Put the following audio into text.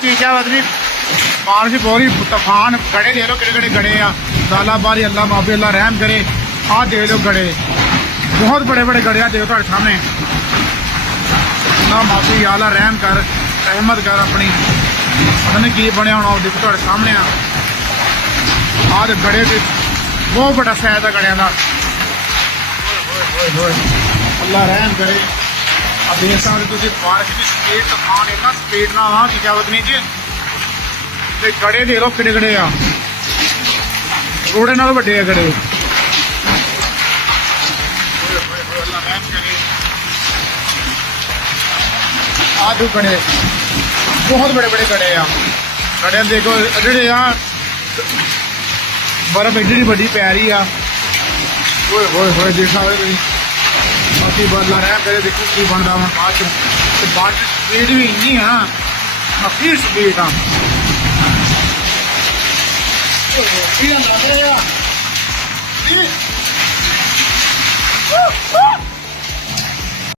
क्या बात भी बारिश बहुत ही तूफान गड़े दे लो किड़े गड़े आ दाला बारी अल्लाह माफी अल्लाह रहम करे आ दे लो गड़े बहुत बड़े बड़े गड़े आ दे तुहाडे सामने अल्लाह माफी अल्लाह रहम कर रहमत कर अपनी पता नहीं की बनया होना देखो तुहाडे सामने आ गड़े ते बहुत बड़ा साइज है गड़िया का अल्लाह रहम करे अब देख सकते तुम बारिश की स्पीड तूफान इतना स्पीड ना आ कि क्या नहीं जी ते गड़े दे लो किड़े किड़े आ रोड़े नाल वड्डे आ गड़े अल्लाह रहम करे आ दो गड़े बहुत बड़े बड़े गड़े आ गड़े देखो जेड़े आ बर्फ एडी बड़ी पै रही आ होए देखा बाकी बदला रहम करे देखो की बनता मैं बाद स्पीड भी इन्नी है ना काफी स्पीड आ